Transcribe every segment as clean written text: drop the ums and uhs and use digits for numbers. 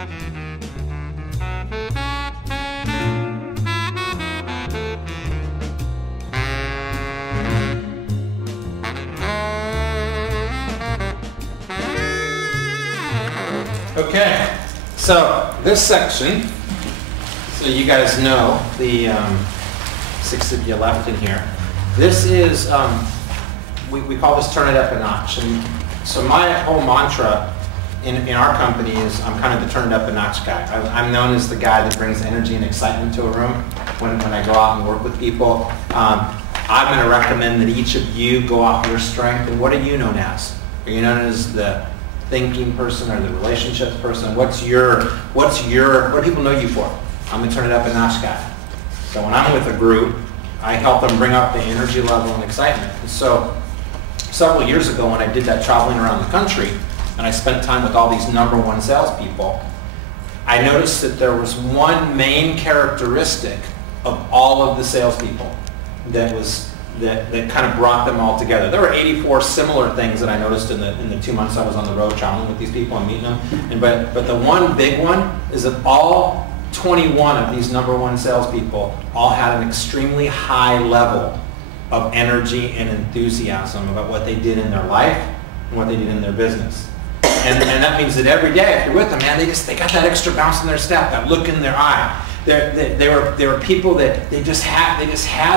Okay, so this section, so you guys know the 6 of you left in here. This is, we call this turn it up a notch. And so my whole mantra in our company is I'm kind of the turn it up a notch guy. I'm known as the guy that brings energy and excitement to a room when I go out and work with people. I'm going to recommend that each of you go off your strength. And what are you known as? Are you known as the thinking person or the relationships person? What do people know you for? I'm the turn it up a notch guy. So when I'm with a group, I help them bring up the energy level and excitement. And so several years ago when I did that traveling around the country and I spent time with all these #1 salespeople, I noticed that there was one main characteristic of all of the salespeople that kind of brought them all together. There were 84 similar things that I noticed in the 2 months I was on the road traveling with these people and meeting them. But the one big one is that all 21 of these #1 salespeople all had an extremely high level of energy and enthusiasm about what they did in their life and what they did in their business. And that means that every day, if you're with them, man, they got that extra bounce in their step, that look in their eye. They were people that they just had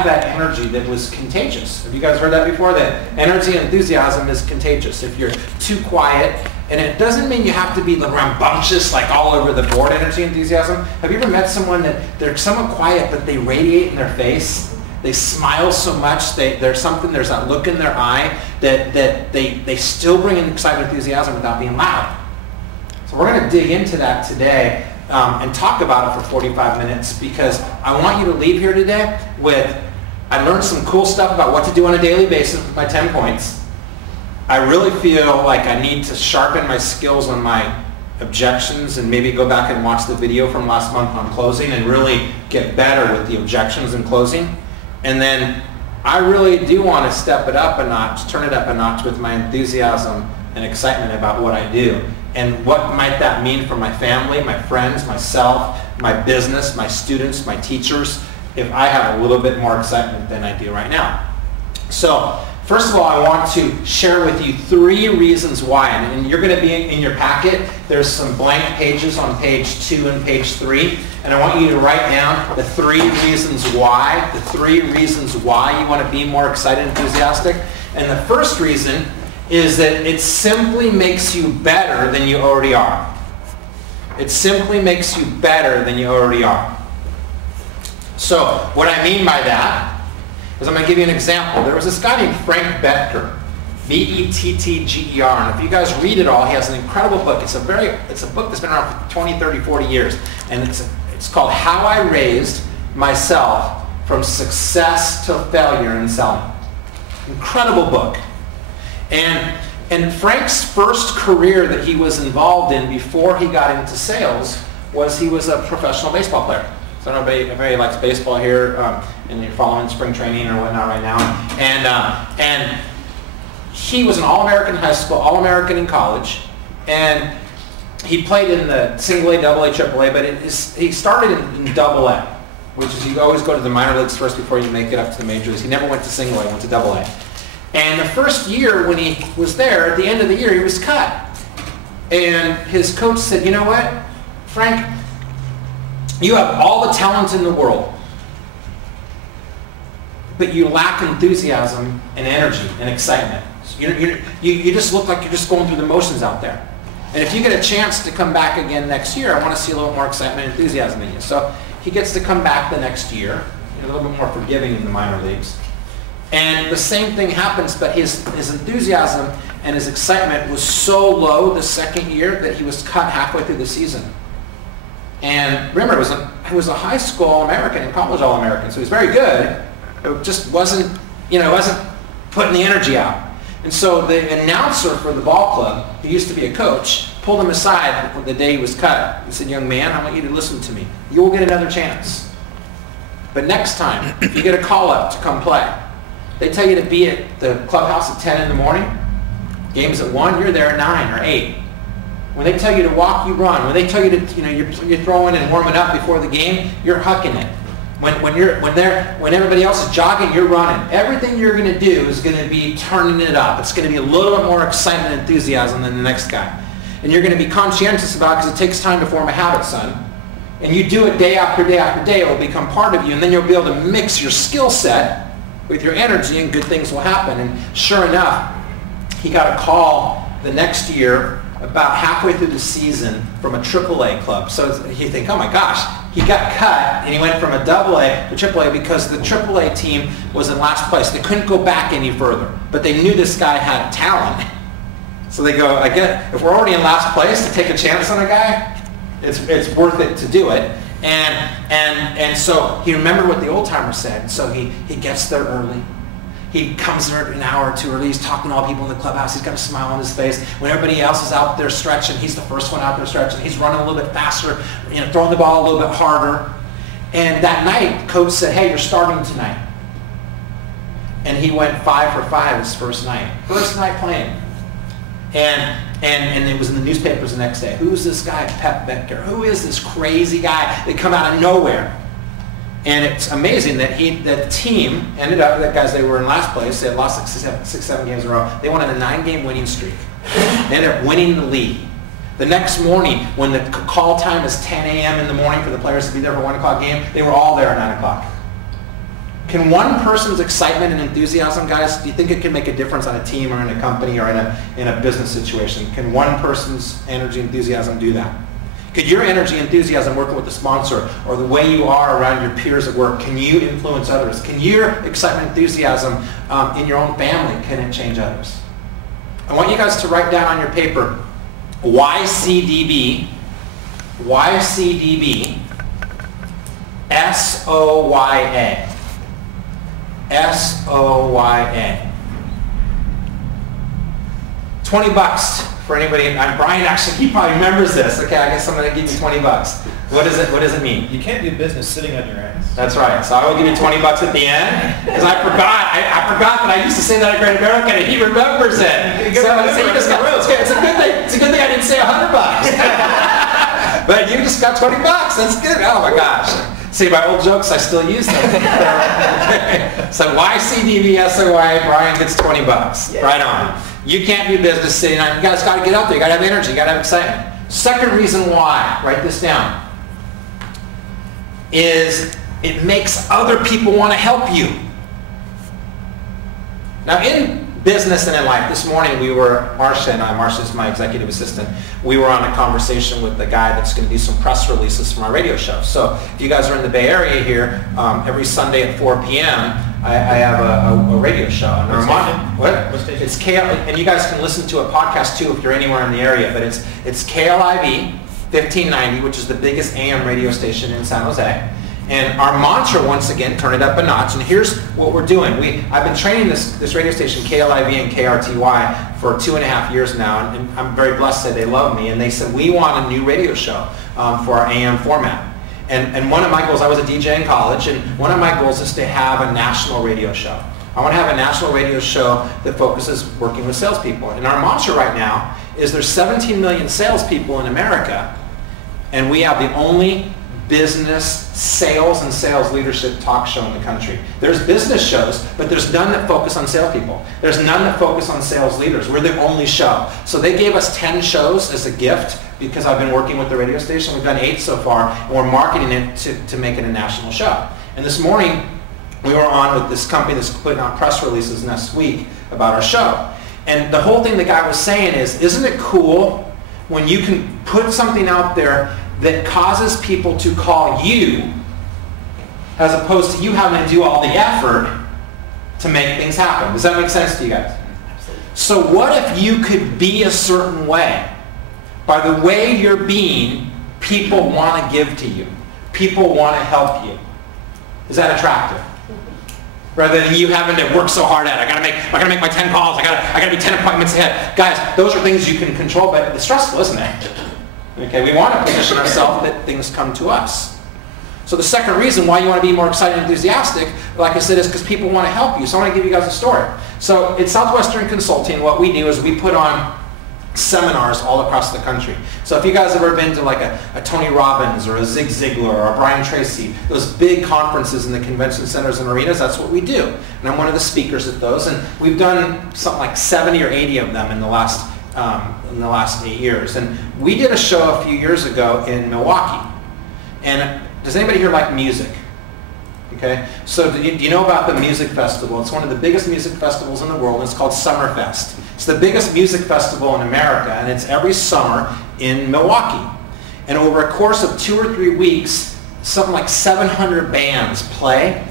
that energy that was contagious. Have you guys heard that before? That energy and enthusiasm is contagious. If you're too quiet, and it doesn't mean you have to be rambunctious, like all over the board energy and enthusiasm. Have you ever met someone that they're somewhat quiet, but they radiate in their face? They smile so much, there's that look in their eye that they still bring in excitement and enthusiasm without being loud. So we're going to dig into that today and talk about it for 45 minutes because I want you to leave here today with, I learned some cool stuff about what to do on a daily basis with my 10 points. I really feel like I need to sharpen my skills on my objections and maybe go back and watch the video from last month on closing and really get better with the objections and closing. And then I really do want to step it up a notch, turn it up a notch with my enthusiasm and excitement about what I do. And what might that mean for my family, my friends, myself, my business, my students, my teachers, if I have a little bit more excitement than I do right now. So first of all, I want to share with you 3 reasons why. And you're going to be in your packet. There's some blank pages on page 2 and page 3. And I want you to write down the 3 reasons why, you want to be more excited and enthusiastic. And the first reason is that it simply makes you better than you already are. It simply makes you better than you already are. So what I mean by that is I'm going to give you an example. There was this guy named Frank Bettger, B-E-T-T-G-E-R. And if you guys read it all, he has an incredible book. It's a book that's been around for 20, 30, 40 years. And it's called How I Raised Myself from Success to Failure in Selling. Incredible book. And Frank's first career that he was involved in before he got into sales was he was a professional baseball player. So I don't know if anybody likes baseball here and you're following spring training or whatnot right now. And he was an All-American in high school, All-American in college, and he played in the single A, double A, triple A, but he started in double A, which is you always go to the minor leagues first before you make it up to the major leagues. He never went to single A, went to double A. And the first year when he was there, at the end of the year, he was cut. And his coach said, you know what, Frank, you have all the talent in the world, but you lack enthusiasm and energy and excitement. You just look like you're just going through the motions out there. And if you get a chance to come back again next year, I want to see a little more excitement and enthusiasm in you. So he gets to come back the next year, a little bit more forgiving in the minor leagues. And the same thing happens, but his enthusiasm and his excitement was so low the second year that he was cut halfway through the season. And remember, he was a high school All-American and college All-American, so he was very good. It just wasn't putting the energy out. And so the announcer for the ball club, who used to be a coach, pulled him aside the day he was cut. He said, young man, I want you to listen to me. You will get another chance. But next time, if you get a call up to come play, they tell you to be at the clubhouse at 10 in the morning, game's at 1, you're there at 9 or 8. When they tell you to walk, you run. When they tell you to, you're throwing and warming up before the game, you're hucking it. When everybody else is jogging, you're running. Everything you're going to do is going to be turning it up. It's going to be a little bit more excitement and enthusiasm than the next guy. And you're going to be conscientious about it because it takes time to form a habit, son. And you do it day after day after day, it will become part of you, and then you'll be able to mix your skill set with your energy, and good things will happen. And sure enough, he got a call the next year, about halfway through the season, from a AAA club. So you think, oh my gosh, he got cut, and he went from a AA to AAA because the AAA team was in last place. They couldn't go back any further, but they knew this guy had talent. So they go, if we're already in last place, to take a chance on a guy, it's worth it to do it. And so he remembered what the old timer said. So he gets there early. He comes there an hour or two early. He's talking to all people in the clubhouse. He's got a smile on his face. When everybody else is out there stretching, he's the first one out there stretching. He's running a little bit faster, throwing the ball a little bit harder. And that night, coach said, hey, you're starting tonight. And he went 5 for 5 his first night. First night playing. And it was in the newspapers the next day. Who's this guy, Pep Becker? Who is this crazy guy? They come out of nowhere. And it's amazing that the team ended up, they were in last place. They had lost 6-7 games in a row. They went on a 9-game winning streak. They ended up winning the league. The next morning, when the call time is 10 a.m. in the morning for the players to be there for a 1 o'clock game, they were all there at 9 o'clock. Can one person's excitement and enthusiasm, guys, do you think it can make a difference on a team or in a company or in a business situation? Can one person's energy and enthusiasm do that? Could your energy and enthusiasm working with the sponsor or the way you are around your peers at work, can you influence others? Can your excitement and enthusiasm in your own family, can it change others? I want you guys to write down on your paper YCDB, SOYA. SOYA. $20 for anybody. Brian, actually, he probably remembers this. Okay, I guess I'm going to give you $20. What does it mean? You can't do business sitting on your ass. That's right. So I will give you $20 at the end because I forgot that I used to say that at Great American, and he remembers it. It's a good thing. It's a good thing I didn't say $100. But you just got $20. That's good. Oh my gosh. See, my old jokes, I still use them. So YCDVSOY, Brian gets $20. Yeah. Right on. You can't do business sitting on. You guys got to get up there. You got to have energy. You got to have excitement. Second reason why, write this down, is it makes other people want to help you. Now, in business and in life, this morning we were, Marcia and I, Marcia's my executive assistant, we were on a conversation with the guy that's going to do some press releases from our radio show. So if you guys are in the Bay Area here, every Sunday at 4 p.m., I have a radio show. What station? It's and you guys can listen to a podcast too if you're anywhere in the area, but it's KLIV 1590, which is the biggest AM radio station in San Jose. And our mantra, once again, turn it up a notch. And here's what we're doing. I've been training this radio station, KLIV and KRTY, for 2.5 years now. And I'm very blessed that they love me. And they said, we want a new radio show for our AM format. And one of my goals, I was a DJ in college, and one of my goals is to have a national radio show. I want to have a national radio show that focuses working with salespeople. And our mantra right now is there's 17 million salespeople in America, and we have the only business sales and sales leadership talk show in the country. There's business shows, but there's none that focus on salespeople. There's none that focus on sales leaders. We're the only show. So they gave us 10 shows as a gift because I've been working with the radio station. We've done 8 so far, and we're marketing it to make it a national show. And this morning, we were on with this company that's putting out press releases next week about our show. And the whole thing the guy was saying is, isn't it cool when you can put something out there that causes people to call you as opposed to you having to do all the effort to make things happen? Does that make sense to you guys? Absolutely. So what if you could be a certain way? By the way you're being, people want to give to you. People want to help you. Is that attractive? Rather than you having to work so hard at it. I gotta make my 10 calls. I gotta be 10 appointments ahead. Guys, those are things you can control, but it's stressful, isn't it? Okay, we want to position ourselves that things come to us. So the second reason why you want to be more excited and enthusiastic, like I said, is because people want to help you. So I want to give you guys a story. So at Southwestern Consulting, what we do is we put on seminars all across the country. So if you guys have ever been to like a Tony Robbins or a Zig Ziglar or a Brian Tracy, those big conferences in the convention centers and arenas, that's what we do. And I'm one of the speakers at those, and we've done something like 70 or 80 of them in the last 8 years. And we did a show a few years ago in Milwaukee. And does anybody here like music? Okay, so do you know about the music festival? It's one of the biggest music festivals in the world, and it's called Summerfest. It's the biggest music festival in America, and it's every summer in Milwaukee. And over a course of 2 or 3 weeks, something like 700 bands play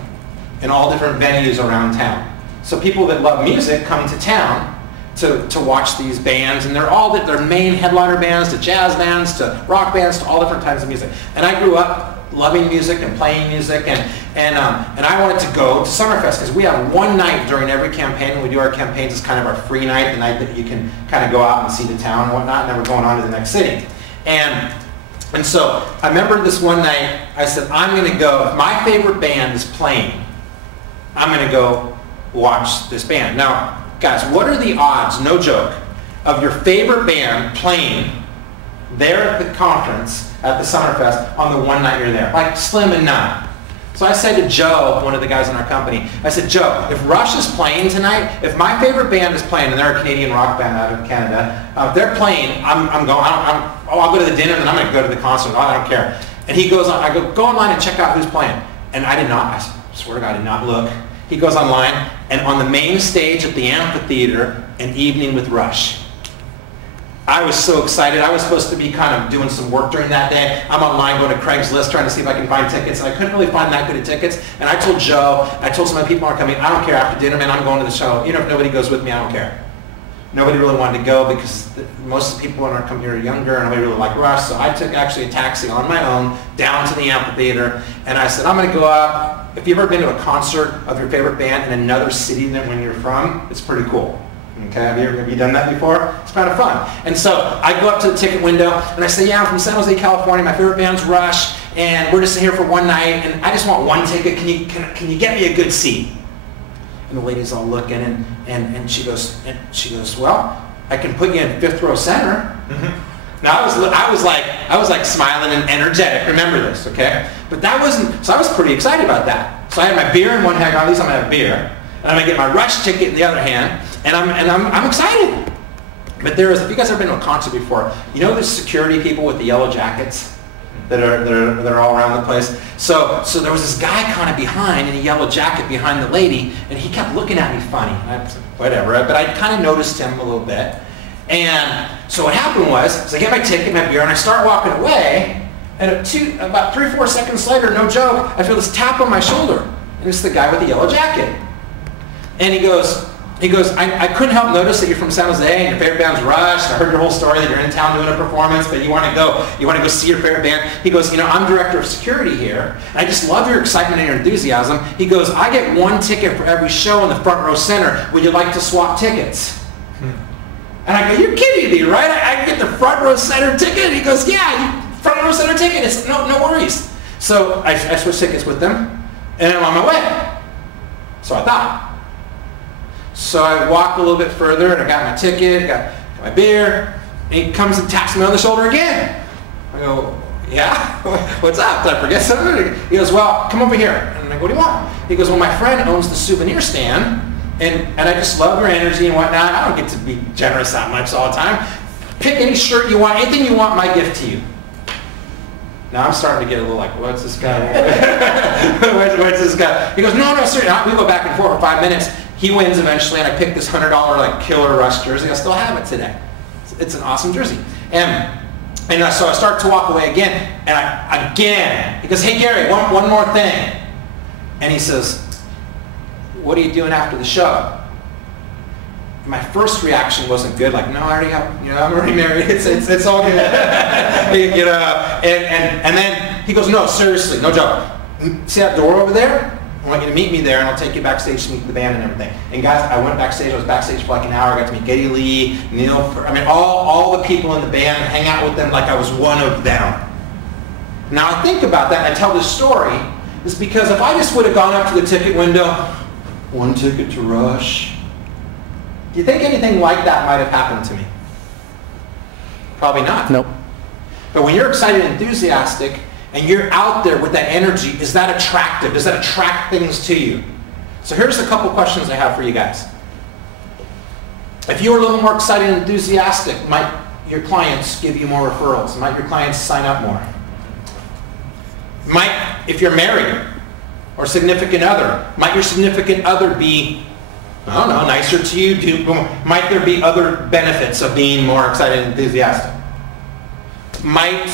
in all different venues around town. So people that love music come to town to watch these bands, and they're main headliner bands, to jazz bands, to rock bands, to all different types of music. And I grew up loving music and playing music, and I wanted to go to Summerfest because we have one night during every campaign. When we do our campaigns, it's kind of our free night, the night that you can kind of go out and see the town and whatnot, and then we're going on to the next city. And so I remember this one night, I said, I'm going to go, if my favorite band is playing, I'm going to go watch this band. Now, guys, what are the odds, no joke, of your favorite band playing there at the conference, at the Summerfest, on the one night you're there? Like slim and none. So I said to Joe, one of the guys in our company, I said, Joe, if Rush is playing tonight, if my favorite band is playing, and they're a Canadian rock band out of Canada, if they're playing, I'm going, I'll go to the dinner, then I'm going to go to the concert. I don't care. And he goes on, I go online and check out who's playing. And I did not, I swear to God, I did not look. He goes online, and on the main stage at the amphitheater, An Evening with Rush. I was so excited. I was supposed to be kind of doing some work during that day. I'm online going to Craigslist trying to see if I can find tickets, and I couldn't really find that good of tickets. And I told Joe, I told some of the people who are coming, I don't care, after dinner, man, I'm going to the show. Even if nobody goes with me, I don't care. Nobody really wanted to go because most of the people in our company are younger and nobody really liked Rush. So I took actually a taxi on my own down to the amphitheater, and I said, I'm going to go up. If you've ever been to a concert of your favorite band in another city than when you're from, it's pretty cool. Okay, have you done that before? It's kind of fun. And so I go up to the ticket window and I say, yeah, I'm from San Jose, California. My favorite band's Rush, and we're just here for one night, and I just want one ticket. Can you get me a good seat? And the lady's all looking, and she goes, well, I can put you in 5th row center. Mm-hmm. Now I was like smiling and energetic. Remember this, okay? But that wasn't. So I was pretty excited about that. So I had my beer in one hand. At least I'm gonna have beer, and I'm gonna get my Rush ticket in the other hand. And I'm excited. But if you guys have been to a concert before, you know the security people with the yellow jackets that are all around the place? So there was this guy kind of behind in a yellow jacket behind the lady, and he kept looking at me funny. I was like, whatever, but I kind of noticed him a little bit. And so what happened was I get my ticket, my beer, and I start walking away, and about 3 or 4 seconds later, no joke, I feel this tap on my shoulder. And it's the guy with the yellow jacket. And he goes, I couldn't help notice that you're from San Jose and your favorite band's Rush. I heard your whole story that you're in town doing a performance, but you want to go see your favorite band. He goes, I'm director of security here, and I just love your excitement and your enthusiasm. He goes, I get one ticket for every show in the front row center. Would you like to swap tickets? And I go, you're kidding me, right? I get the front row center ticket? He goes, yeah, front row center ticket. It's no worries. So I switched tickets with them, and I'm on my way. So I thought. So I walked a little bit further, and I got my ticket, got my beer, and he comes and taps me on the shoulder again. I go, yeah? What's up? Did I forget something? He goes, well, come over here. And I go, what do you want? He goes, well, my friend owns the souvenir stand, and I just love your energy and whatnot. I don't get to be generous that much all the time. Pick any shirt you want, anything you want, my gift to you. Now I'm starting to get a little like, what's this guy? what's this guy? He goes, no, sir. We go back and forth for 5 minutes. He wins eventually, and I picked this $100 like killer Rush jersey. I still have it today. It's an awesome jersey. And so I start to walk away again, and he goes, hey Gary, one more thing. And he says, what are you doing after the show? My first reaction wasn't good, like, no, I already have, I'm already married, it's all good. And then he goes, no, seriously, no joke. See that door over there? I want you to meet me there, and I'll take you backstage to meet the band and everything. And guys, I went backstage. I was backstage for like an hour. I got to meet Geddy Lee, Neil, all the people in the band, hang out with them like I was one of them. Now I think about that, and I tell this story, is because if I just would have gone up to the ticket window, one ticket to Rush, do you think anything like that might have happened to me? Probably not. Nope. But when you're excited and enthusiastic and you're out there with that energy, is that attractive? Does that attract things to you? So here's a couple questions I have for you guys. If you were a little more excited and enthusiastic, might your clients give you more referrals? Might your clients sign up more? Might, if you're married or significant other, might your significant other be, I don't know, nicer to you? Might there be other benefits of being more excited and enthusiastic? Might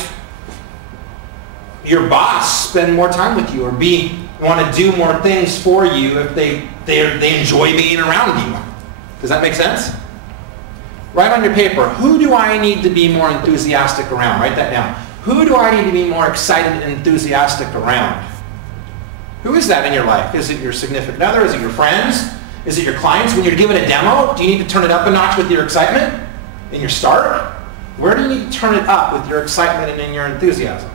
your boss spend more time with you or want to do more things for you if they enjoy being around you? Does that make sense? Write on your paper, who do I need to be more enthusiastic around? Write that down. Who do I need to be more excited and enthusiastic around? Who is that in your life? Is it your significant other? Is it your friends? Is it your clients? When you're given a demo, do you need to turn it up a notch with your excitement in your start? Where do you need to turn it up with your excitement and in your enthusiasm?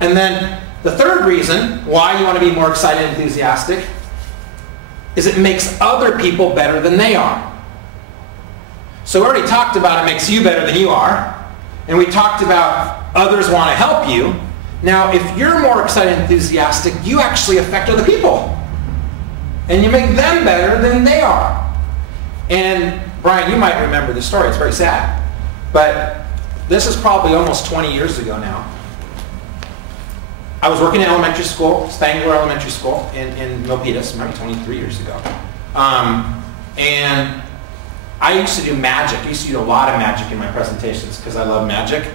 And then the third reason why you want to be more excited and enthusiastic is it makes other people better than they are. So we already talked about it makes you better than you are. And we talked about others want to help you. Now, if you're more excited and enthusiastic, you actually affect other people. And you make them better than they are. And Brian, you might remember this story. It's very sad. But this is probably almost 20 years ago now. I was working in elementary school, Spangler Elementary School in Milpitas, maybe 23 years ago. And I used to do magic. I used to do a lot of magic in my presentations because I love magic.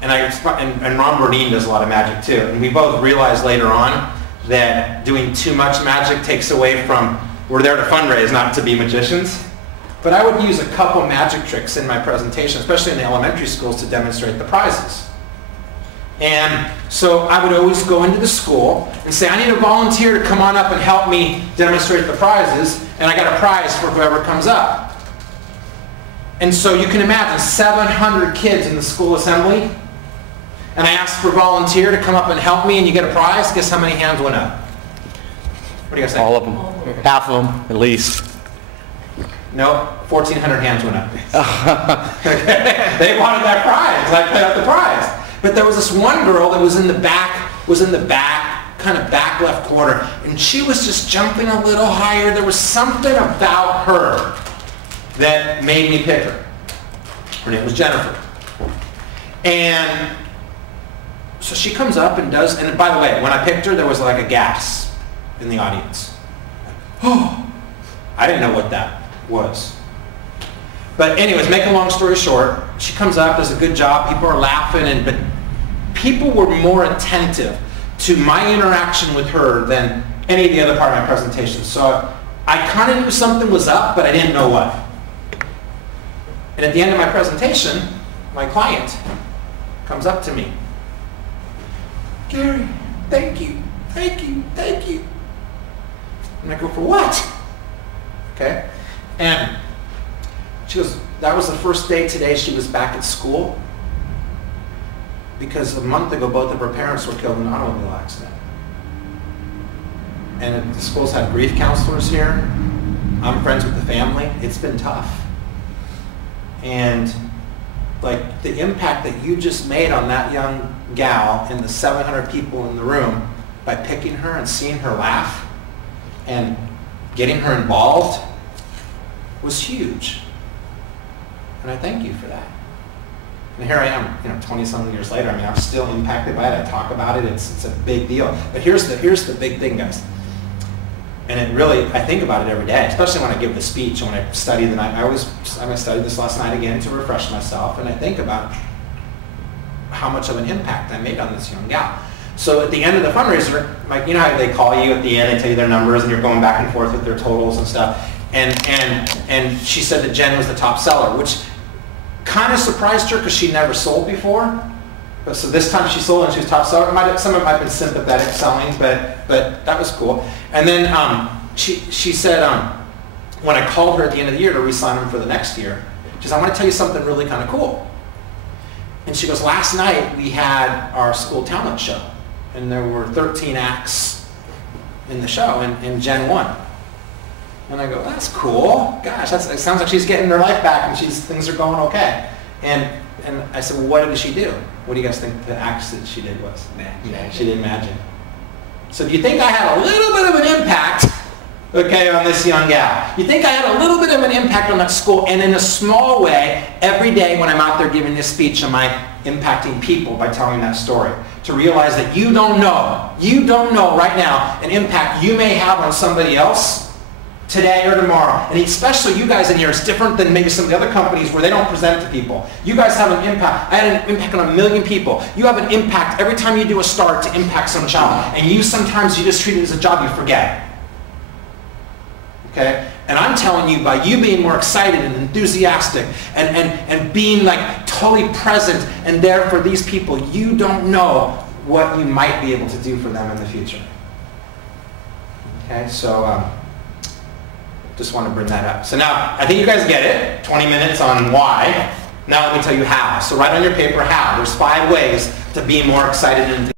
And Ron Bernine does a lot of magic too. And we both realized later on that doing too much magic takes away from, we're there to fundraise, not to be magicians. But I would use a couple magic tricks in my presentation, especially in the elementary schools, to demonstrate the prizes. And so I would always go into the school and say, I need a volunteer to come on up and help me demonstrate the prizes, and I got a prize for whoever comes up. And so you can imagine 700 kids in the school assembly, and I asked for a volunteer to come up and help me, and you get a prize. Guess how many hands went up? What do you guys think? All of them. Half of them, at least. No, 1,400 hands went up. Okay. They wanted that prize. I put up the prize. But there was this one girl that was in the back, kind of back left corner, and she was just jumping a little higher. There was something about her that made me pick her. Her name was Jennifer. And so she comes up and does, and by the way, when I picked her, there was like a gasp in the audience. Oh, I didn't know what that was. But anyways, make a long story short, she comes up, does a good job, people are laughing, but people were more attentive to my interaction with her than any of the other part of my presentation. So I kind of knew something was up, but I didn't know what. And at the end of my presentation, my client comes up to me. Gary, thank you, thank you, thank you. And I go, for what? Okay? And she goes, that was the first day today she was back at school because a month ago both of her parents were killed in an automobile accident. And the school's had grief counselors here. I'm friends with the family. It's been tough. And like the impact that you just made on that young gal and the 700 people in the room by picking her and seeing her laugh and getting her involved was huge. And I thank you for that. And here I am, 20-something years later. I mean, I'm still impacted by it. I talk about it. It's a big deal. But here's the big thing, guys. And it really, I think about it every day, especially when I give the speech and when I study the night. I studied this last night again to refresh myself, and I think about how much of an impact I made on this young gal. So at the end of the fundraiser, like, you know how they call you at the end, they tell you their numbers, and you're going back and forth with their totals and stuff. And she said that Jen was the top seller, which kind of surprised her because she never sold before. But so this time she sold and she was top seller. Some of it might have been sympathetic selling, but that was cool. And then she said when I called her at the end of the year to re-sign them for the next year, she said, I want to tell you something really kind of cool. And she goes, last night we had our school talent show, and there were 13 acts in the show, and Jen won. And I go, that's cool. Gosh, it sounds like she's getting her life back and things are going okay. And I said, well, what did she do? What do you guys think the act that she did was? Yeah, she did magic. So do you think I had a little bit of an impact, okay, on this young gal? You think I had a little bit of an impact on that school, and in a small way, every day when I'm out there giving this speech, am I impacting people by telling that story? To realize that you don't know right now an impact you may have on somebody else today or tomorrow. And especially you guys in here, it's different than maybe some of the other companies where they don't present to people. You guys have an impact. I had an impact on 1 million people. You have an impact every time you do a start to impact some child. And sometimes you just treat it as a job, you forget. Okay? And I'm telling you, by you being more excited and enthusiastic and being like totally present and there for these people, you don't know what you might be able to do for them in the future. Okay, so just want to bring that up. So now, I think you guys get it. 20 minutes on why. Now let me tell you how. So write on your paper how. There's 5 ways to be more excited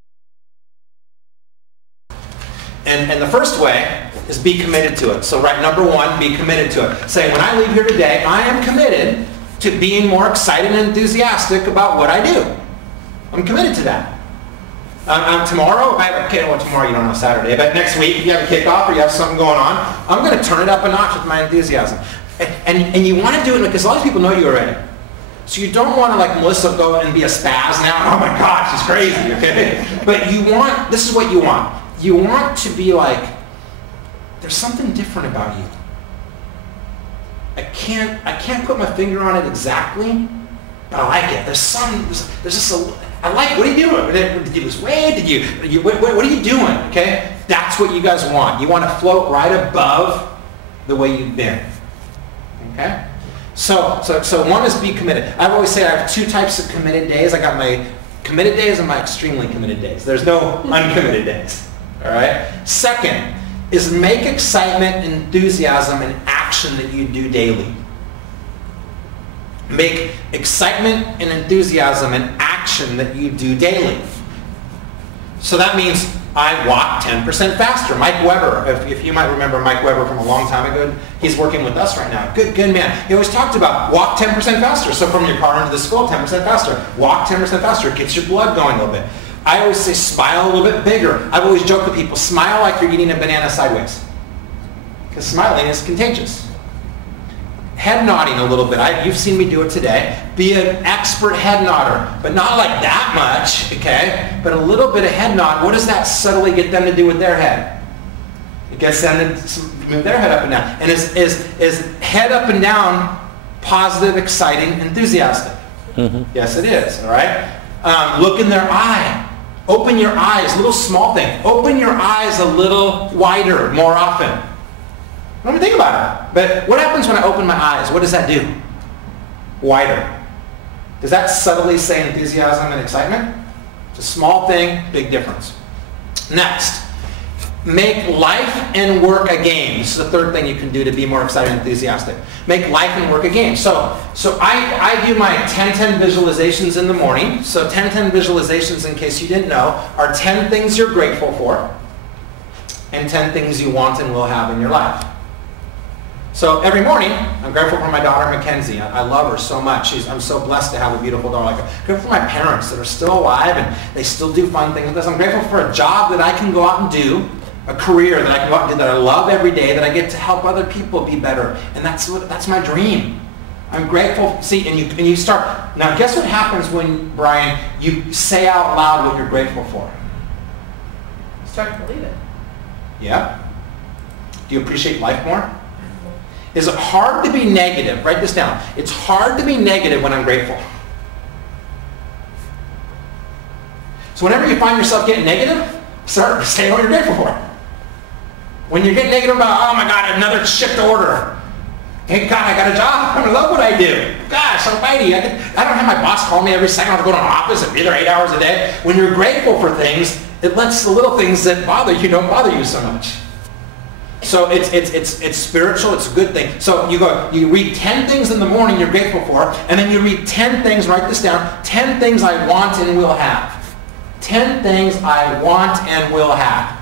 and the first way is be committed to it. So write number 1, be committed to it. Say, when I leave here today, I am committed to being more excited and enthusiastic about what I do. I'm committed to that. Tomorrow, if I have a kid, well, tomorrow you don't know Saturday, but next week, if you have a kickoff or you have something going on, I'm going to turn it up a notch with my enthusiasm. And you want to do it because a lot of people know you already. So you don't want to, like Melissa, go and be a spaz now. Oh my God, she's crazy, okay? But you want, this is what you want. You want to be like, there's something different about you. I can't put my finger on it exactly, but I like it. There's just a, I like, what are you doing? Did you lose weight? What are you doing? Okay? That's what you guys want. You want to float right above the way you've been. Okay? So 1 is be committed. I always say I have 2 types of committed days. I got my committed days and my extremely committed days. There's no uncommitted days. All right? 2nd is make excitement, enthusiasm, and action that you do daily. Make excitement and enthusiasm and action that you do daily. So that means I walk 10% faster. Mike Weber, if you might remember Mike Weber from a long time ago, he's working with us right now. Good man. He always talked about walk 10% faster. So from your car into the school, 10% faster. Walk 10% faster. It gets your blood going a little bit. I always say smile a little bit bigger. I've always joked with people, smile like you're eating a banana sideways. Because smiling is contagious. Head nodding a little bit. You've seen me do it today. Be an expert head nodder, but not like that much, okay? But a little bit of head nod. What does that subtly get them to do with their head? It gets them to move their head up and down. And is head up and down positive, exciting, enthusiastic? Mm-hmm. Yes, it is, all right? Look in their eye. Open your eyes, little small thing. Open your eyes a little wider more often. Let me think about it. But what happens when I open my eyes? What does that do? Wider. Does that subtly say enthusiasm and excitement? It's a small thing, big difference. Next, make life and work a game. This is the 3rd thing you can do to be more excited and enthusiastic. Make life and work a game. So I do my 10-10 visualizations in the morning. So 10-10 visualizations, in case you didn't know, are 10 things you're grateful for and 10 things you want and will have in your life. So every morning, I'm grateful for my daughter, Mackenzie. I love her so much. I'm so blessed to have a beautiful daughter. I'm grateful for my parents that are still alive and they still do fun things with us. I'm grateful for a job that I can go out and do, a career that I can go out and do that I love every day, that I get to help other people be better. And that's my dream. I'm grateful. See, and you start. Now, guess what happens when, Brian, you say out loud what you're grateful for? Start to believe it. Yeah? Do you appreciate life more? Is it hard to be negative? Write this down. It's hard to be negative when I'm grateful. So whenever you find yourself getting negative, start saying what you're grateful for. When you're getting negative about, oh my God, another shift order. Thank God I got a job. I love what I do. Gosh, I'm mighty. I don't have my boss call me every second. I have to go to an office and be there 8 hours a day. When you're grateful for things, it lets the little things that bother you don't bother you so much. So it's spiritual, it's a good thing. So you read 10 things in the morning you're grateful for, and then you read 10 things, write this down, 10 things I want and will have. 10 things I want and will have.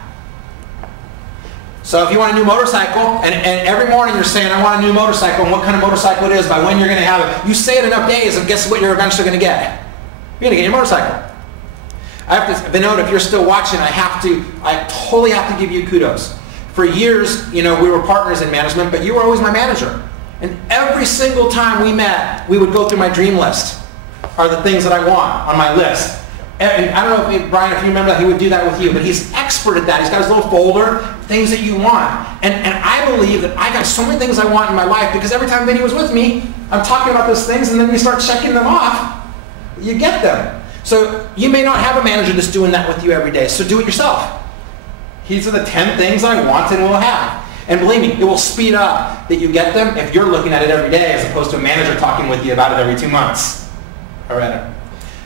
So if you want a new motorcycle, and every morning you're saying, I want a new motorcycle, and what kind of motorcycle it is, by when you're going to have it, you say it enough days, and guess what you're eventually going to get? You're going to get your motorcycle. I have to, Vinod, if you're still watching, I totally have to give you kudos. For years, you know, we were partners in management, but you were always my manager. And every single time we met, we would go through my dream list, are the things that I want on my list. And I don't know, if Brian, if you remember that, he would do that with you, but he's expert at that. He's got his little folder, things that you want. And I believe that I got so many things I want in my life because every time Vinny was with me, I'm talking about those things, and then you start checking them off, you get them. So you may not have a manager that's doing that with you every day, so do it yourself. These are the 10 things I want and will have. And believe me, it will speed up that you get them if you're looking at it every day as opposed to a manager talking with you about it every 2 months. All right.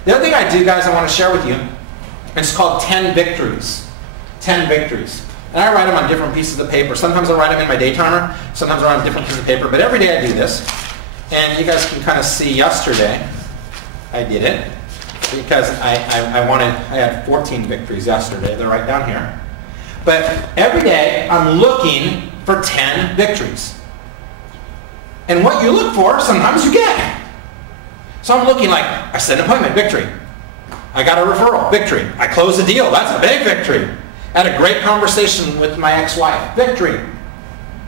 The other thing I do, guys, I want to share with you, it's called 10 Victories. 10 Victories. And I write them on different pieces of paper. Sometimes I write them in my day timer. Sometimes I write on different pieces of paper. But every day I do this. And you guys can kind of see yesterday I did it because I had 14 victories yesterday. They're right down here. But every day I'm looking for 10 victories. And what you look for, sometimes you get. So I'm looking like, I set an appointment, victory. I got a referral, victory. I closed a deal, that's a big victory. I had a great conversation with my ex-wife, victory.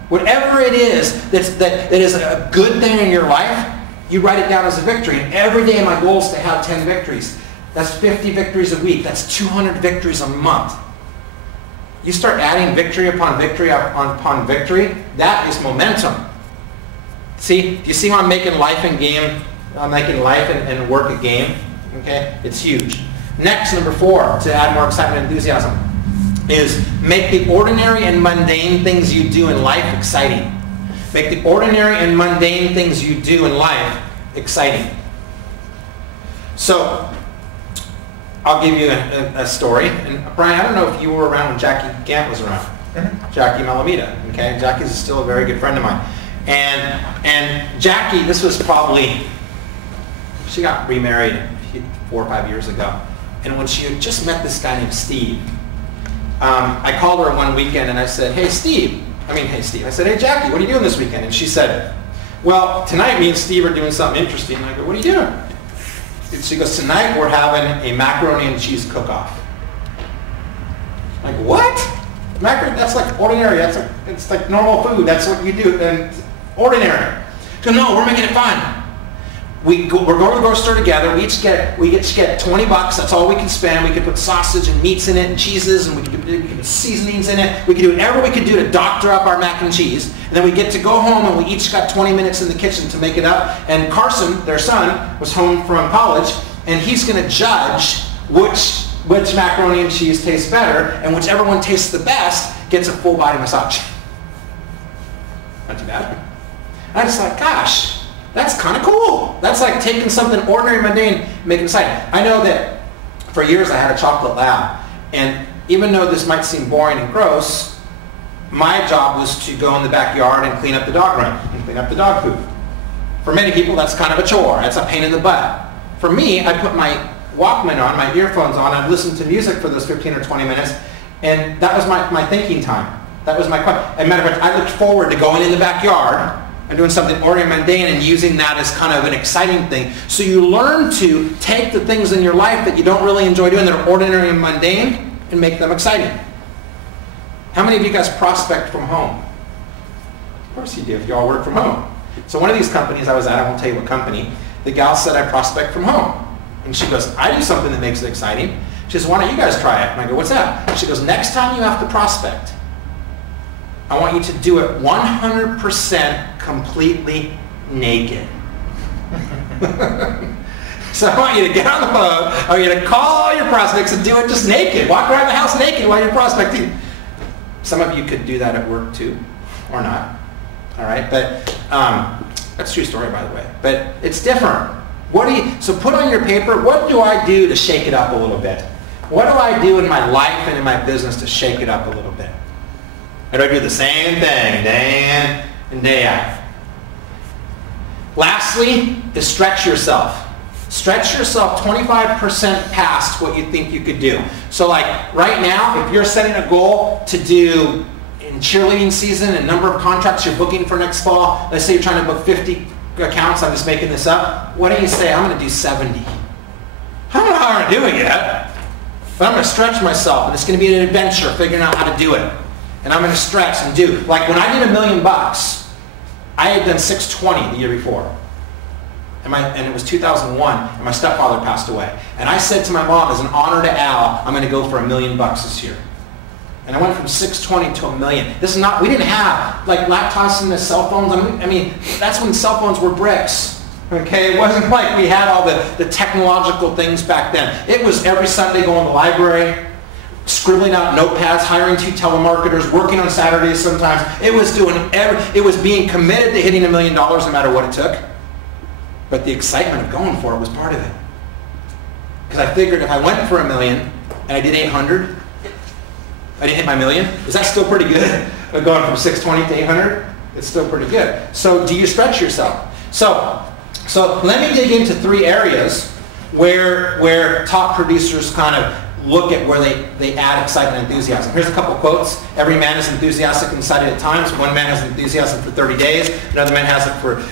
Whatever it is that is a good thing in your life, you write it down as a victory. And every day my goal is to have 10 victories. That's 50 victories a week. That's 200 victories a month. You start adding victory upon victory upon victory, that is momentum. See, do you see how I'm making life and game, I'm making life and work a game? Okay, it's huge. Next, number 4, to add more excitement and enthusiasm, is make the ordinary and mundane things you do in life exciting. Make the ordinary and mundane things you do in life exciting. So, I'll give you a story. And Brian, I don't know if you were around when Jackie Gant was around. Mm-hmm. Jackie Malamita. Okay, Jackie's still a very good friend of mine. And Jackie, this was probably, she got remarried 4 or 5 years ago. And when she had just met this guy named Steve, I called her one weekend and I said, hey Steve. I said, hey Jackie, what are you doing this weekend? And she said, well, tonight me and Steve are doing something interesting. And I go, what are you doing? And she goes, tonight we're having a macaroni and cheese cook-off. I'm like, what? Macaroni, that's like ordinary. It's like normal food. That's what you do. And ordinary. She goes, no, we're making it fun. We're going to the grocery store together. We each get $20. That's all we can spend. We can put sausage and meats in it and cheeses, and we can put seasonings in it. We can do whatever we can do to doctor up our mac and cheese. And then we get to go home, and we each got 20 minutes in the kitchen to make it up. And Carson, their son, was home from college, and he's going to judge which macaroni and cheese tastes better, and whichever one tastes the best gets a full body massage. Not too bad. And I just thought, gosh, that's kind of cool. That's like taking something ordinary, mundane, and making it exciting. I know that for years I had a chocolate lab, and even though this might seem boring and gross, my job was to go in the backyard and clean up the dog run and clean up the dog poop. For many people, that's kind of a chore. That's a pain in the butt. For me, I put my Walkman on, my earphones on, I'd listen to music for those 15 or 20 minutes, and that was my thinking time. That was my question. As a matter of fact, I looked forward to going in the backyard and doing something ordinary and mundane and using that as kind of an exciting thing. So you learn to take the things in your life that you don't really enjoy doing that are ordinary and mundane and make them exciting. How many of you guys prospect from home? Of course you do, if you all work from home. So one of these companies I was at, I won't tell you what company, the gal said I prospect from home. And she goes, I do something that makes it exciting. She says, why don't you guys try it? And I go, what's that? And she goes, next time you have to prospect, I want you to do it 100% completely naked. So I want you to get on the phone, I want you to call all your prospects and do it just naked. Walk around the house naked while you're prospecting. Some of you could do that at work too, or not. All right, but that's a true story, by the way. But it's different. So put on your paper, what do I do to shake it up a little bit? What do I do in my life and in my business to shake it up a little bit? Or do I do the same thing day in and day out? Lastly, is stretch yourself. Stretch yourself 25% past what you think you could do. So like right now, if you're setting a goal to do in cheerleading season and number of contracts you're booking for next fall, let's say you're trying to book 50 accounts, I'm just making this up, why don't you say, I'm going to do 70? I don't know how I'm going to do it yet, but I'm going to stretch myself, and it's going to be an adventure figuring out how to do it. And I'm going to stretch and do. Like when I did $1 million, I had done 620 the year before. And it was 2001, and my stepfather passed away. And I said to my mom, as an honor to Al, I'm going to go for $1 million this year. And I went from 620 to $1 million. This is not, we didn't have like laptops and the cell phones. I mean, that's when cell phones were bricks. Okay, it wasn't like we had all the technological things back then. It was every Sunday going to the library, scribbling out notepads, hiring 2 telemarketers, working on Saturdays sometimes. It was being committed to hitting $1 million no matter what it took. But the excitement of going for it was part of it. Because I figured if I went for $1 million and I did 800, I didn't hit my $1 million. Is that still pretty good? Going from 620 to 800, it's still pretty good. So do you stretch yourself? So let me dig into 3 areas where top producers kind of look at where they add excitement and enthusiasm. Here's a couple quotes. Every man is enthusiastic and excited at times. One man has enthusiasm for 30 days. Another man has it for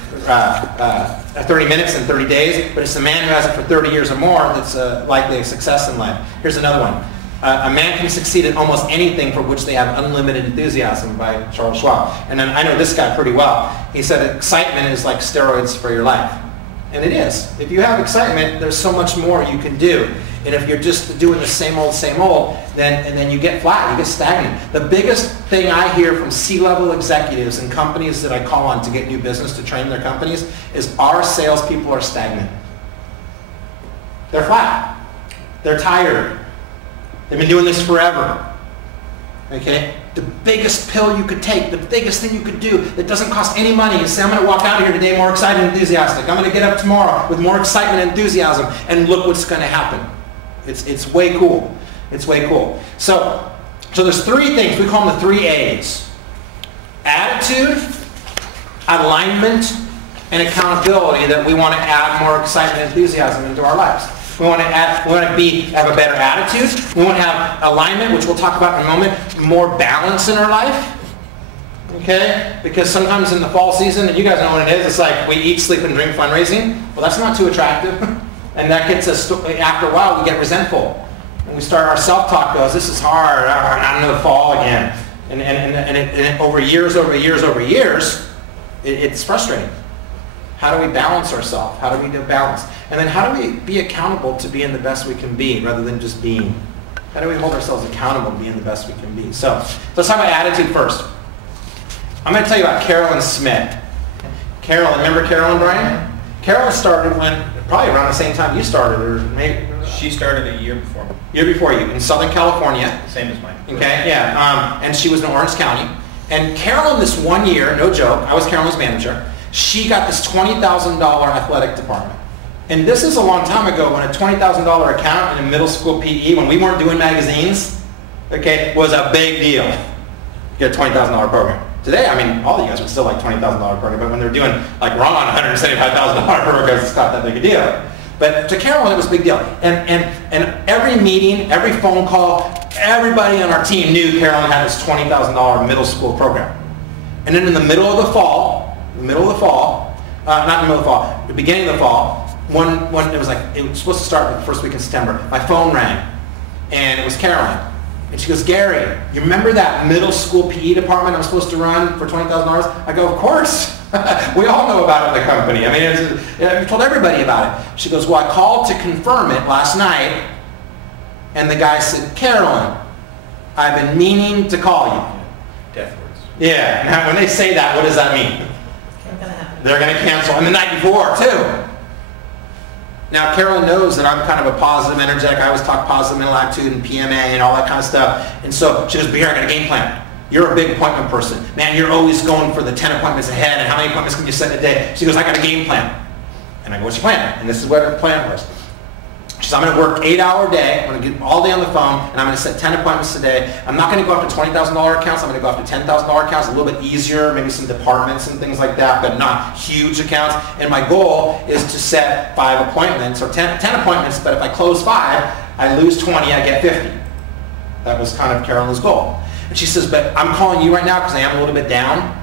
30 minutes and 30 days. But it's the man who has it for 30 years or more that's likely a success in life. Here's another one. A man can succeed at almost anything for which they have unlimited enthusiasm, by Charles Schwab. And then I know this guy pretty well. He said excitement is like steroids for your life. And it is. If you have excitement, there's so much more you can do. And if you're just doing the same old, then you get flat, you get stagnant. The biggest thing I hear from C-level executives and companies that I call on to get new business to train their companies is our salespeople are stagnant. They're flat. They're tired. They've been doing this forever. Okay? The biggest pill you could take, the biggest thing you could do that doesn't cost any money is say, I'm going to walk out of here today more excited and enthusiastic. I'm going to get up tomorrow with more excitement and enthusiasm, and look what's going to happen. It's way cool. It's way cool. So there's 3 things. We call them the 3 A's. Attitude, alignment, and accountability that we want to add more excitement and enthusiasm into our lives. We want to have a better attitude. We want to have alignment, which we'll talk about in a moment, more balance in our life. Okay? Because sometimes in the fall season, and you guys know what it is, it's like we eat, sleep, and drink fundraising. Well, that's not too attractive. And that gets us, after a while, we get resentful. And we start, our self-talk goes, this is hard, I'm in the fall again. And over years, it's frustrating. How do we balance ourselves? How do we do balance? And then how do we be accountable to being the best we can be rather than just being? How do we hold ourselves accountable to being the best we can be? So let's talk about attitude first. I'm going to tell you about Carolyn Smith. Carolyn, remember Carolyn, Brian? Carolyn started probably around the same time you started, or maybe she started a year before me. Year before you, in Southern California. Same as mine. Okay, yeah. And she was in Orange County. And Carolyn, this one year, no joke, I was Carolyn's manager. She got this $20,000 athletic department. And this is a long time ago when a $20,000 account in a middle school PE, when we weren't doing magazines, okay, was a big deal. Get a $20,000 program. Today, I mean, all you guys would still like $20,000 program, but when they're doing like Ron, $175,000 program, it's not that big a deal. But to Carolyn, it was a big deal. And every meeting, every phone call, everybody on our team knew Carolyn had this $20,000 middle school program. And then in the middle of the fall, the beginning of the fall, it was supposed to start the first week in September. My phone rang, and it was Carolyn. And she goes, Gary, you remember that middle school PE department I'm supposed to run for $20,000? I go, of course. We all know about it in the company. I mean, I've told everybody about it. She goes, well, I called to confirm it last night, and the guy said, Carolyn, I've been meaning to call you. Death words. Yeah. Now, when they say that, what does that mean? They're going to cancel. And the night before, too. Now, Carolyn knows that I'm kind of a positive, energetic. I always talk positive mental attitude and PMA and all that kind of stuff. And so she goes, but here, I got a game plan. You're a big appointment person. Man, you're always going for the 10 appointments ahead, and how many appointments can you set in a day? She goes, I got a game plan. And I go, what's your plan? And this is what her plan was. She says, I'm going to work 8-hour day. I'm going to get all day on the phone, and I'm going to set 10 appointments a day. I'm not going to go after $20,000 accounts. I'm going to go after $10,000 accounts, a little bit easier, maybe some departments and things like that, but not huge accounts. And my goal is to set 5 appointments, or 10 appointments, but if I close 5, I lose 20, I get 50. That was kind of Carolyn's goal. And she says, but I'm calling you right now because I am a little bit down,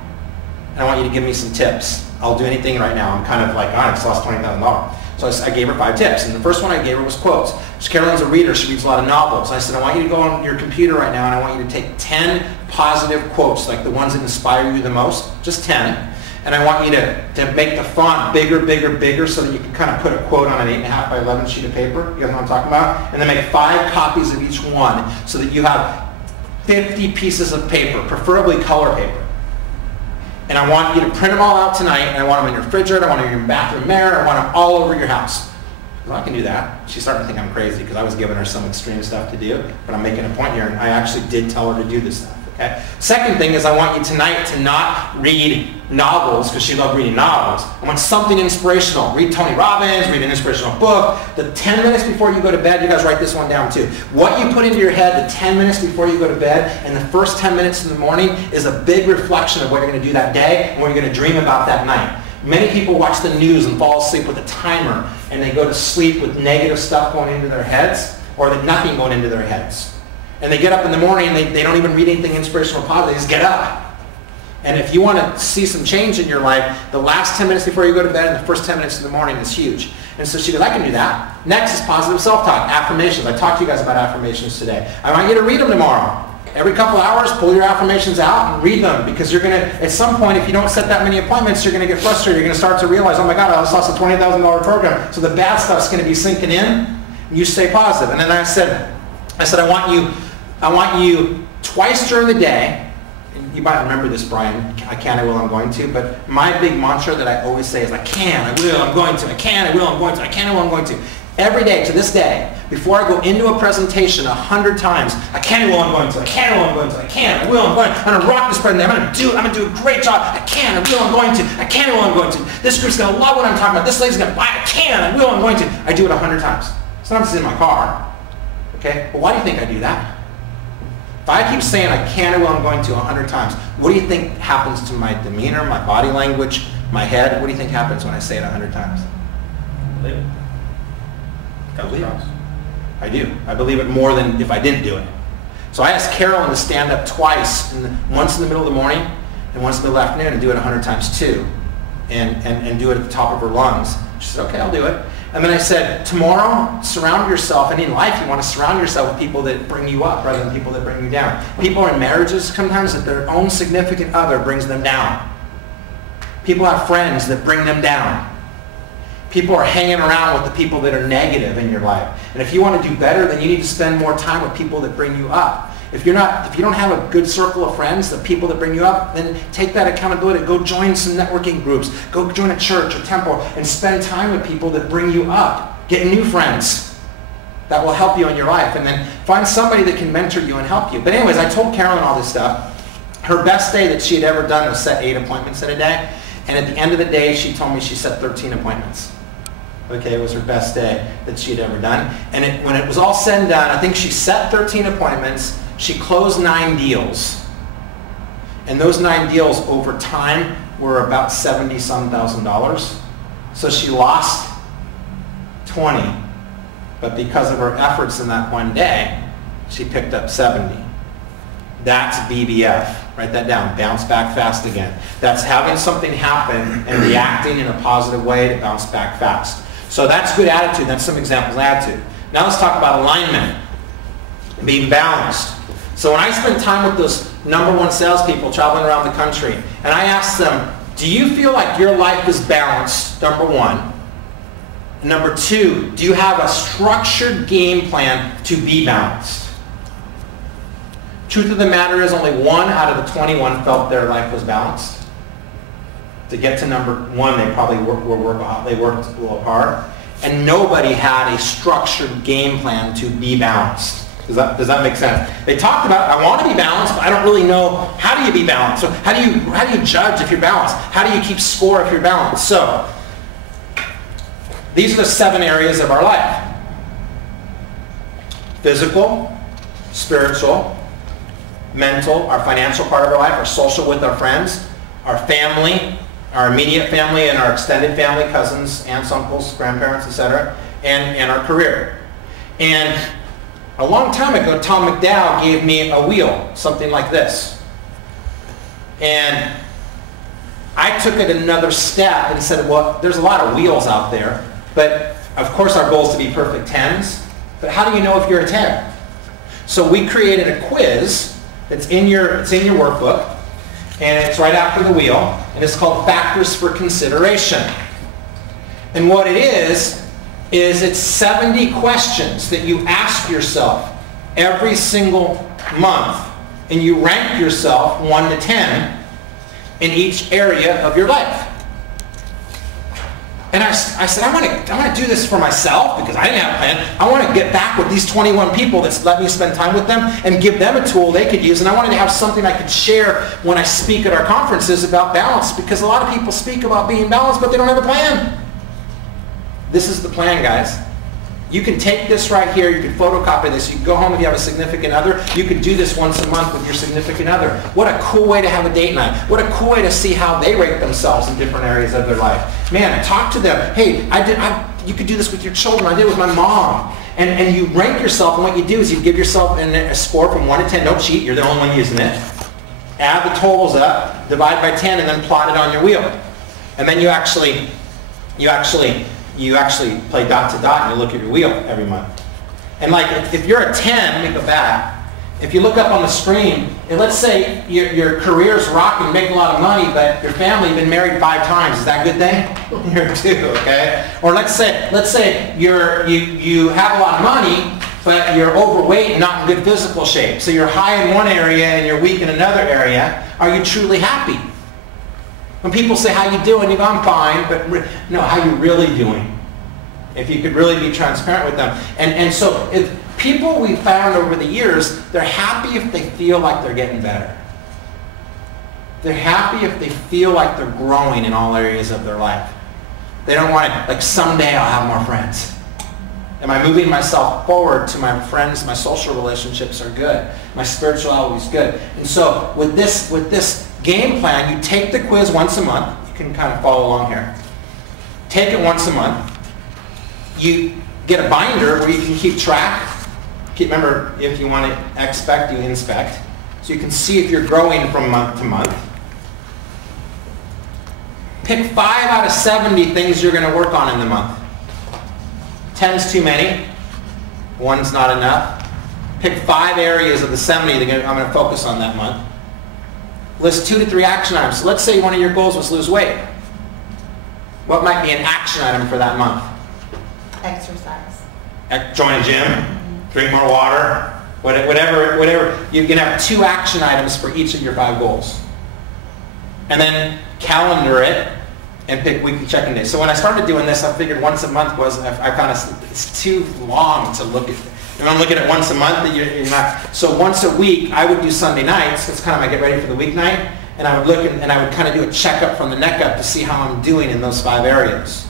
and I want you to give me some tips. I'll do anything right now. I'm kind of like, I just lost $20,000. So I gave her 5 tips, and the first one I gave her was quotes. Carolyn's a reader. She reads a lot of novels. I said, I want you to go on your computer right now, and I want you to take 10 positive quotes, like the ones that inspire you the most, just 10. And I want you to make the font bigger, bigger, bigger so that you can kind of put a quote on an 8.5 by 11 sheet of paper. You guys know what I'm talking about? And then make 5 copies of each one so that you have 50 pieces of paper, preferably color paper. And I want you to print them all out tonight, and I want them in your refrigerator, I want them in your bathroom mirror, I want them all over your house. Well, I can do that. She's starting to think I'm crazy because I was giving her some extreme stuff to do, but I'm making a point here, and I actually did tell her to do this stuff. Okay? Second thing is I want you tonight to not read novels because she loved reading novels. I want something inspirational. Read Tony Robbins, read an inspirational book. The 10 minutes before you go to bed, you guys write this one down too. What you put into your head the 10 minutes before you go to bed and the first 10 minutes in the morning is a big reflection of what you're going to do that day and what you're going to dream about that night. Many people watch the news and fall asleep with a timer and they go to sleep with negative stuff going into their heads or nothing going into their heads. And they get up in the morning and they don't even read anything inspirational or positive. They just get up. And if you want to see some change in your life, the last 10 minutes before you go to bed and the first 10 minutes in the morning is huge. And so she goes, I can do that. Next is positive self-talk, affirmations. I talked to you guys about affirmations today. I want you to read them tomorrow. Every couple hours, pull your affirmations out and read them because you're going to, at some point, if you don't set that many appointments, you're going to get frustrated. You're going to start to realize, oh my God, I just lost a $20,000 program. So the bad stuff's going to be sinking in. And you stay positive. And then I said, I want you twice during the day, and you might remember this, Brian, I can, I will, I'm going to, but my big mantra that I always say is I can, I will, I'm going to, I can, I will, I'm going to, I can, I will, I'm going to. Every day to this day, before I go into a presentation 100 times, I can, I will, I'm going to, I can, I will, I'm going to, I can, I will, I'm going to, I'm going to rock this presentation, I'm going to do a great job, I can, I will, I'm going to, I can, I will, I'm going to. This group's going to love what I'm talking about, this lady's going to buy, I can, I will, I'm going to. I do it 100 times. Sometimes it's in my car, okay? But why do you think I do that? If I keep saying I can, I will, I'm going to 100 times, what do you think happens to my demeanor, my body language, my head? What do you think happens when I say it 100 times? Believe it. I believe it. I do. I believe it more than if I didn't do it. So I asked Carolyn to stand up twice, once in the middle of the morning and once in the middle of the afternoon, and do it 100 times too, and do it at the top of her lungs. She said, okay, I'll do it. And then I said, tomorrow, surround yourself, and in life you want to surround yourself with people that bring you up rather than people that bring you down. People are in marriages sometimes that their own significant other brings them down. People have friends that bring them down. People are hanging around with the people that are negative in your life. And if you want to do better, then you need to spend more time with people that bring you up. If you don't have a good circle of friends, the people that bring you up, then take that accountability. Go join some networking groups. Go join a church or temple and spend time with people that bring you up. Get new friends that will help you in your life. And then find somebody that can mentor you and help you. But anyways, I told Carolyn all this stuff. Her best day that she had ever done was set 8 appointments in a day. And at the end of the day, she told me she set 13 appointments. Okay, it was her best day that she had ever done. And when it was all said and done, I think she set 13 appointments. She closed 9 deals. And those 9 deals over time were about $70-some thousand. So she lost 20. But because of her efforts in that one day, she picked up 70. That's BBF. Write that down. Bounce back fast again. That's having something happen and reacting in a positive way to bounce back fast. So that's good attitude. That's some examples of attitude. Now let's talk about alignment. Being balanced. So when I spend time with those #1 salespeople traveling around the country, and I ask them, do you feel like your life is balanced, #1? #2, do you have a structured game plan to be balanced? Truth of the matter is only 1 out of the 21 felt their life was balanced. To get to #1, they probably worked a little hard. And nobody had a structured game plan to be balanced. Does that make sense? They talked about, I want to be balanced, but I don't really know how do you be balanced. So how do you judge if you're balanced? How do you keep score if you're balanced? So these are the 7 areas of our life. Physical, spiritual, mental, our financial part of our life, our social with our friends, our family, our immediate family and our extended family, cousins, aunts, uncles, grandparents, etc., and our career. And A long time ago, Tom McDowell gave me a wheel, something like this. And I took it another step and said, well, there's a lot of wheels out there, but of course our goal is to be perfect 10s, but how do you know if you're a 10? So we created a quiz that's in your workbook, and it's right after the wheel, and it's called Factors for Consideration. And what it is it's 70 questions that you ask yourself every single month, and you rank yourself 1 to 10 in each area of your life. And I said, I want to do this for myself because I didn't have a plan. I want to get back with these 21 people that's let me spend time with them and give them a tool they could use. And I wanted to have something I could share when I speak at our conferences about balance, because a lot of people speak about being balanced, but they don't have a plan. This is the plan, guys. You can take this right here, you can photocopy this, you can go home if you have a significant other, you could do this once a month with your significant other. What a cool way to have a date night. What a cool way to see how they rate themselves in different areas of their life. Man, talk to them. Hey, you could do this with your children. I did it with my mom. And you rank yourself, and what you do is you give yourself a score from 1 to 10. Don't cheat, you're the only one using it. Add the totals up, divide by 10, and then plot it on your wheel. And then you actually play dot to dot and you look at your wheel every month. And like if you're a 10, let me go back. If you look up on the screen, and let's say your career's rocking, you make a lot of money, but your family, you've been married 5 times. Is that a good thing? You're a 2, okay? Or let's say you have a lot of money, but you're overweight and not in good physical shape. So you're high in one area and you're weak in another area. Are you truly happy? When people say, how you doing? You go, I'm fine, but no, how you really doing? If you could really be transparent with them. And so if people we found over the years, they're happy if they feel like they're getting better. They're happy if they feel like they're growing in all areas of their life. They don't want to, like, someday I'll have more friends. Am I moving myself forward to my friends? My social relationships are good. My spirituality is good. And so with this game plan, you take the quiz once a month. You can kind of follow along here. Take it once a month. You get a binder where you can keep track. Remember, if you want to expect, you inspect. So you can see if you're growing from month to month. Pick 5 out of 70 things you're going to work on in the month. 10's too many. 1's not enough. Pick 5 areas of the 70 that I'm going to focus on that month. List 2 to 3 action items. So let's say one of your goals was lose weight. What might be an action item for that month? Exercise. Join a gym, drink more water, whatever. You can have 2 action items for each of your 5 goals. And then calendar it and pick weekly check-in days. So when I started doing this, I figured once a month I found it's too long to look at. If I'm looking at once a month, you're not. So once a week, I would do Sunday nights. It's kind of my get ready for the weeknight. And I would look and I would kind of do a checkup from the neck up to see how I'm doing in those 5 areas.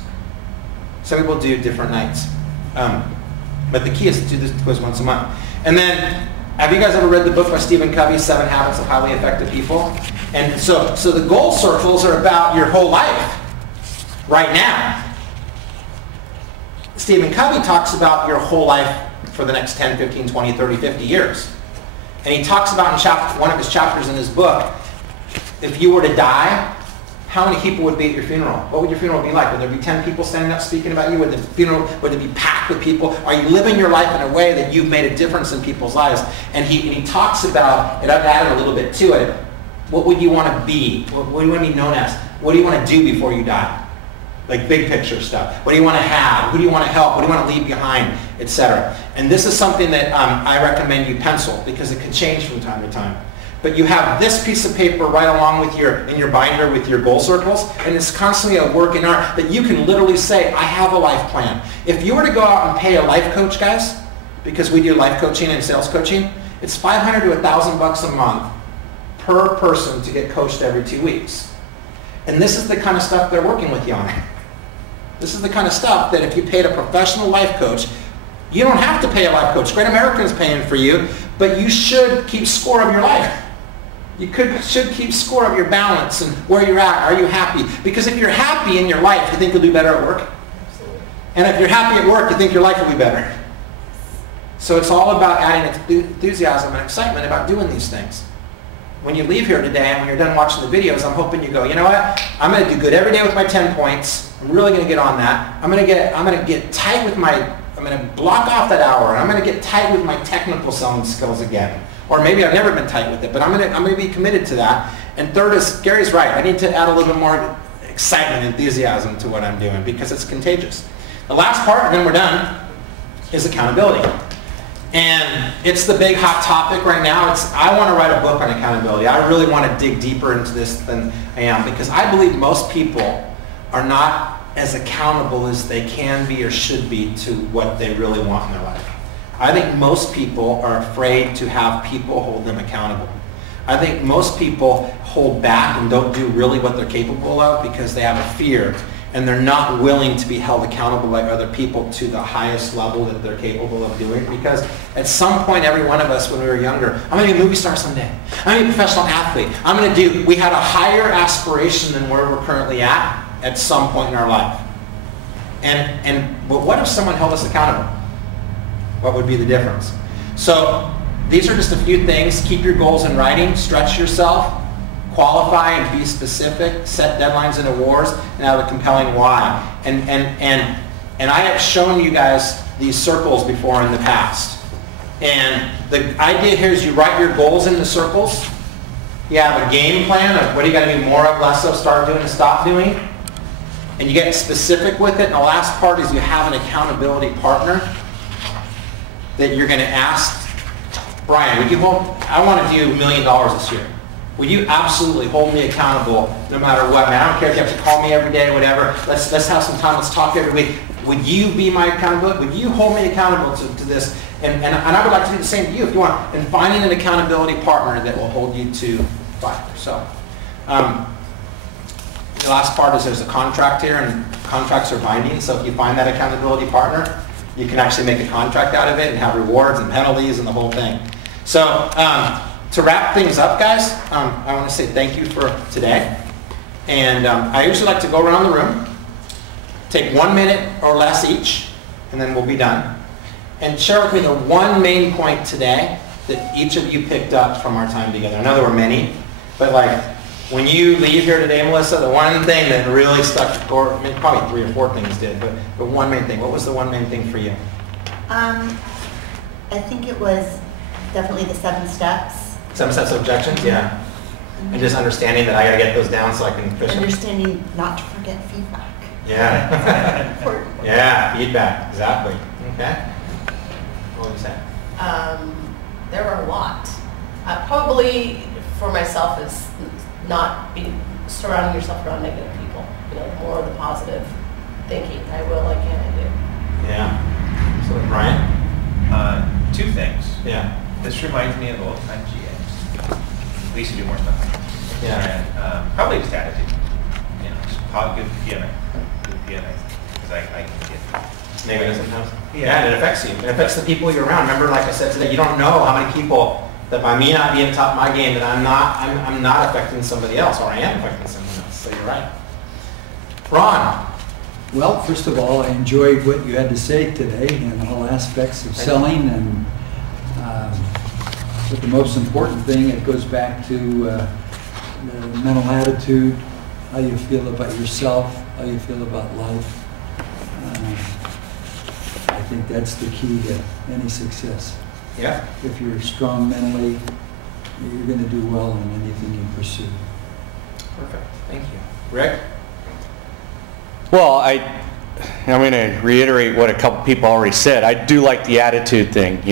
Some people do different nights. But the key is to do this quiz once a month. And then, have you guys ever read the book by Stephen Covey, 7 Habits of Highly Effective People? And so the goal circles are about your whole life, right now. Stephen Covey talks about your whole life for the next 10, 15, 20, 30, 50 years. And he talks about in one of his chapters in his book, if you were to die, how many people would be at your funeral? What would your funeral be like? Would there be 10 people standing up speaking about you? Would it be packed with people? Are you living your life in a way that you've made a difference in people's lives? And he talks about, and I've added a little bit to it, what would you want to be? What do you want to be known as? What do you want to do before you die? Like big picture stuff. What do you want to have? Who do you want to help? What do you want to leave behind? Etc. And this is something that I recommend you pencil because it can change from time to time. But you have this piece of paper right along with in your binder with your goal circles, and it's constantly a work in art that you can literally say, I have a life plan. If you were to go out and pay a life coach, guys, because we do life coaching and sales coaching, it's $500 to $1,000 a month per person to get coached every 2 weeks. And this is the kind of stuff they're working with you on. This is the kind of stuff that if you paid a professional life coach, you don't have to pay a life coach. Great American is paying for you, but you should keep score of your life. You should keep score of your balance and where you're at. Are you happy? Because if you're happy in your life, you think you'll do better at work. Absolutely. And if you're happy at work, you think your life will be better. So it's all about adding enthusiasm and excitement about doing these things. When you leave here today and when you're done watching the videos, I'm hoping you go, you know what? I'm going to do good every day with my 10 points. I'm really going to get on that. I'm going to get tight with I'm going to block off that hour. And I'm going to get tight with my technical selling skills again. Or maybe I've never been tight with it, but I'm going to be committed to that. And third is, Gary's right. I need to add a little bit more excitement and enthusiasm to what I'm doing because it's contagious. The last part, and then we're done, is accountability. And it's the big hot topic right now. I want to write a book on accountability. I really want to dig deeper into this than I am because I believe most people are not as accountable as they can be or should be to what they really want in their life. I think most people are afraid to have people hold them accountable. I think most people hold back and don't do really what they're capable of because they have a fear and they're not willing to be held accountable by other people to the highest level that they're capable of doing. Because at some point, every one of us when we were younger, I'm going to be a movie star someday. I'm going to be a professional athlete. We had a higher aspiration than where we're currently at some point in our life. But what if someone held us accountable? What would be the difference? So these are just a few things. Keep your goals in writing, stretch yourself, qualify and be specific, set deadlines and awards, and have a compelling why. And I have shown you guys these circles before in the past. And the idea here is you write your goals into circles. You have a game plan of what you got to do more of, less of, start doing, and stop doing. And you get specific with it. And the last part is you have an accountability partner that you're going to ask, Brian, I want to do $1 million this year. Will you absolutely hold me accountable no matter what, man? I don't care if you have to call me every day or whatever. Let's have some time. Let's talk every week. Would you be my accountability? Would you hold me accountable to this? And I would like to do the same to you if you want. And finding an accountability partner that will hold you to fire. So the last part is there's a contract here, and contracts are binding. So if you find that accountability partner, you can actually make a contract out of it and have rewards and penalties and the whole thing. So to wrap things up, guys, I want to say thank you for today. And I usually like to go around the room, take 1 minute or less each, and then we'll be done. And share with me the one main point today that each of you picked up from our time together. I know there were many, but like when you leave here today, Melissa, the one thing that really stuck, or I mean, probably 3 or 4 things did, but one main thing. What was the one main thing for you? I think it was definitely the 7 steps. 7 steps of objections, yeah. Mm-hmm. And just understanding that I got to get those down so I can push them. Understanding not to forget feedback. Yeah. Important. Yeah, feedback, exactly. Okay. What would you say? There were a lot. Probably for myself is not surrounding yourself around negative people. More of the positive thinking. I will, I can, I do. Yeah. So Brian? 2 things. Yeah. This reminds me of old time GAs. We used to do more stuff. Yeah. And probably just attitude. Just good PMA. Good PMA. Because I can get negative sometimes. Yeah. And it affects you. It affects the people you're around. Remember, like I said today, you don't know how many people that by me not being top of my game that I'm not affecting somebody else, or I am affecting someone else. So you're right. Ron. Well, first of all, I enjoyed what you had to say today in all aspects of selling, and but the most important thing, it goes back to the mental attitude, how you feel about yourself, how you feel about life. I think that's the key to any success. Yeah. If you're strong mentally, you're going to do well in anything you pursue. Perfect. Thank you. Rick? Well, I'm going to reiterate what a couple people already said. I do like the attitude thing,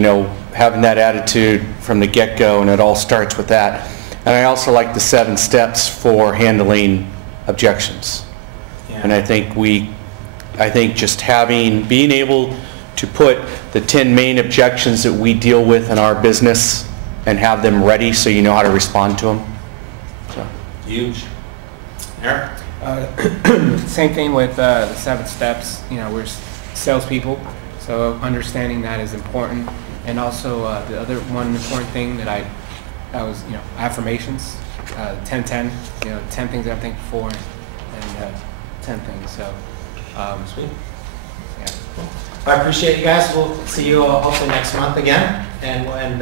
having that attitude from the get-go, and it all starts with that. And I also like the 7 steps for handling objections. Yeah. And I think just being able to put the 10 main objections that we deal with in our business and have them ready so you know how to respond to them. So. Huge. Eric? Same thing with the 7 steps. We're salespeople, so understanding that is important. And also the other one important thing that I was, affirmations, 10-10, 10 things that I'm thankful for, and 10 things. So, sweet. Yeah. Cool. I appreciate you guys. We'll see you hopefully next month again. And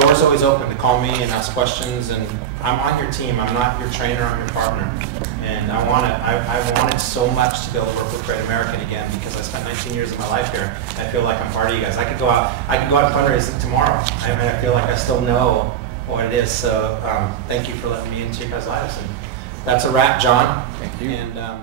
doors always open to call me and ask questions. And I'm on your team. I'm not your trainer. I'm your partner. And I wanted so much to be able to work with Great American again because I spent 19 years of my life here. I feel like I'm part of you guys. I could go out and fundraise tomorrow. I feel like I still know what it is. So thank you for letting me into your guys' lives. And that's a wrap, John. Thank you. And